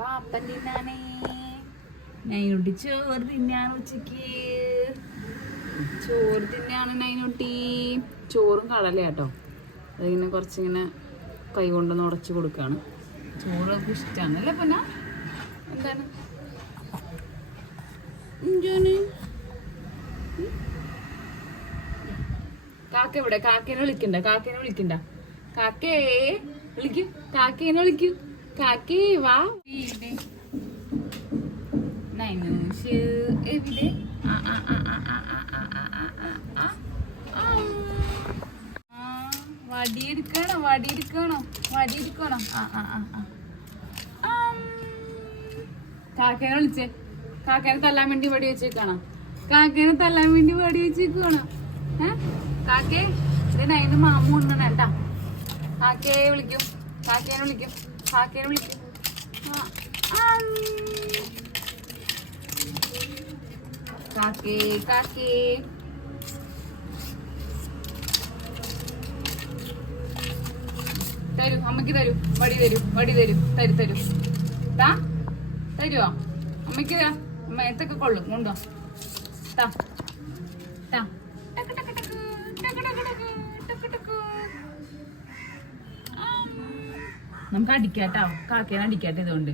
പാപ്പൻ ചോറ് തിന്നാണ് ഉച്ചയ്ക്ക്. ചോറ് തിന്നാണ് നൈനുട്ടി. ചോറും കടല കേട്ടോ. അതിങ്ങനെ കുറച്ചിങ്ങനെ കൈ കൊണ്ടൊന്ന് ഉടച്ച് കൊടുക്കാണ്. ചോറ് അവൾക്ക് ഇഷ്ടമാണ് അല്ലേ പിന്നെ? എന്താണ്? കാക്ക ഇവിടെ കാക്കേനെ വിളിക്കണ്ട. കാക്കേനെ വിളിക്കണ്ട. കാക്കേ വിളിക്കൂ. കാക്കേനെ വിളിക്കൂ. കാക്കേ വാ ഇവിടെ നൈനൂഷ് എവിടെ ആ ആ ആ ആ ആ ആ ആ ആ ആ ആ ആ ആ വടി എടുക്കണോ വടി എടുക്കണോ വടി എടുക്കണോ ആ ആ ആ. കാക്കേനെ വിളിച്ചേ കാക്കേനെ തല്ലാൻ വേണ്ടി വടി വെച്ചേക്കണം കാക്കേനെ തല്ലാൻ വേണ്ടി വടി വെച്ചേക്കണം ഏ കാക്കേ ഇതിനതിന് മാമു ഒന്നും വേണ്ട കാക്കയെ വിളിക്കും കാക്കേനെ വിളിക്കും കാക്കേനെ വിളിക്കും. കാക്കേ കാക്കേ. തരൂ അമ്മയ്ക്ക് തരൂ. വടി തരൂ വടി തരൂ. തരൂ തരൂ. താ തരുവോ? അമ്മയ്ക്ക് അമ്മ എത്തൊക്കെ കൊള്ളും? കൊണ്ടോ. താ നമുക്ക് അടിക്കാട്ടോ. കാക്കേനെ അടിക്കാട്ടെ ഇതുകൊണ്ട്.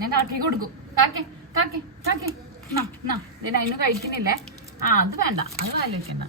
ഞാൻ കാക്കി കൊടുക്കും. കാക്കെ കാക്കെ കാക്കെ. നാ നാ. ഇതിന് അതിന് കഴിക്കുന്നില്ലേ? ആ അത് വേണ്ട. അത് ആലോചിക്കണ്ട